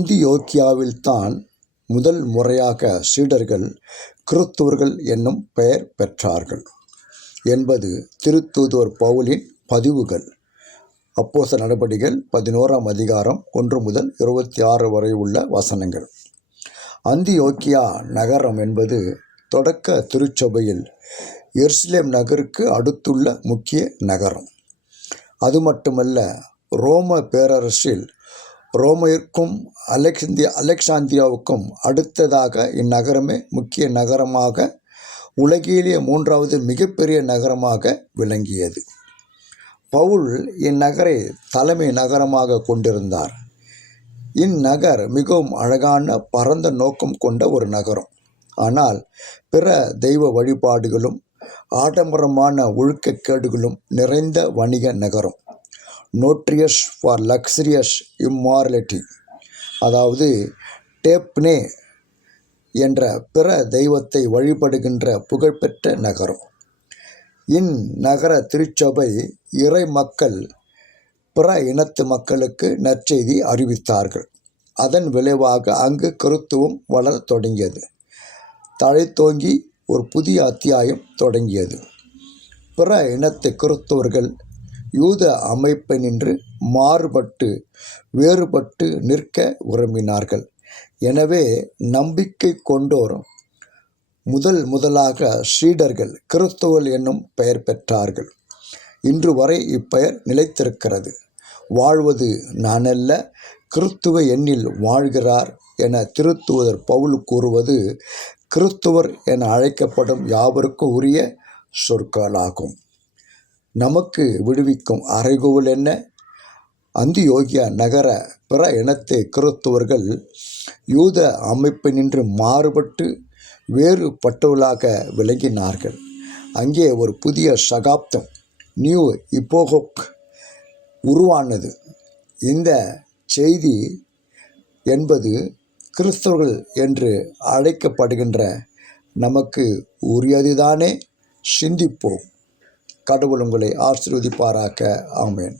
அந்தியோக்கியாவில்தான் முதல் முறையாக சீடர்கள் கிறிஸ்தவர்கள் என்னும் பெயர் பெற்றார்கள் என்பது திருத்தூதர் பவுலின் பதிவுகள். அப்போஸ்தலர் நடபடிகள் 11ஆம் அதிகாரம் 1 முதல் 26 வரை உள்ள வசனங்கள். அந்தியோக்கியா நகரம் என்பது தொடக்க திருச்சபையில் எருசலேம் நகருக்கு அடுத்துள்ள முக்கிய நகரம். அது மட்டுமல்ல, ரோம பேரரசில் ரோமைற்கும் அலெக்சாந்திரியாவுக்கும் அடுத்ததாக இந்நகரமே முக்கிய நகரமாக, உலகிலேயே 3வது மிகப்பெரிய நகரமாக விளங்கியது. பவுல் இந்நகரை தலைமை நகரமாக கொண்டிருந்தார். இந்நகர் மிகவும் அழகான பரந்த நோக்கம் கொண்ட ஒரு நகரம். ஆனால் பிற தெய்வ வழிபாடுகளும் ஆடம்பரமான ஒழுக்கக்கேடுகளும் நிறைந்த வணிக நகரம். நோட்ரியஸ் ஃபார் லக்ஸரியஸ் இம்மாரலிட்டி, அதாவது டேப்னே என்ற பிற தெய்வத்தை வழிபடுகின்ற புகழ்பெற்ற நகரம். இந்நகர திருச்சபை இறை மக்கள் பிற இனத்து மக்களுக்கு நற்செய்தி அறிவித்தார்கள். அதன் விளைவாக அங்கு கிறிஸ்துவம் வளரத் தொடங்கியது. தழைத்தோங்கி ஒரு புதிய அத்தியாயம் தொடங்கியது. பிற இனத்து கிறிஸ்தவர்கள் யூத அமைப்பை நின்று மாறுபட்டு வேறுபட்டு நிற்க விரும்பினார்கள். எனவே நம்பிக்கை கொண்டோர் முதலாக சீடர்கள் கிறிஸ்தவர்கள் என்னும் பெயர் பெற்றார்கள். இன்று வரை இப்பெயர் நிலைத்திருக்கிறது. வாழ்வது நானல்ல, கிறிஸ்துவ என்னில் வாழ்கிறார் என திருத்தூதர் பவுல் கூறுவது கிறிஸ்தவர் என அழைக்கப்படும் யாவருக்கும் உரிய சொற்களாகும். நமக்கு விடுவிக்கும் அறைகூவல் என்ன? அந்தியோக்கியா நகர பிற இனத்தை கிறிஸ்தவர்கள் யூத அமைப்பை நின்று மாறுபட்டு வேறுபட்டவர்களாக விளங்கினார்கள். அங்கே ஒரு புதிய சகாப்தம், நியூ இப்போக் உருவானது. இந்த செய்தி என்பது கிறிஸ்தவர்கள் என்று அழைக்கப்படுகின்ற நமக்கு உரியதுதானே? சிந்திப்போம். கடவுள் உங்களை ஆசீர்வதிப்பாராக. ஆமென்.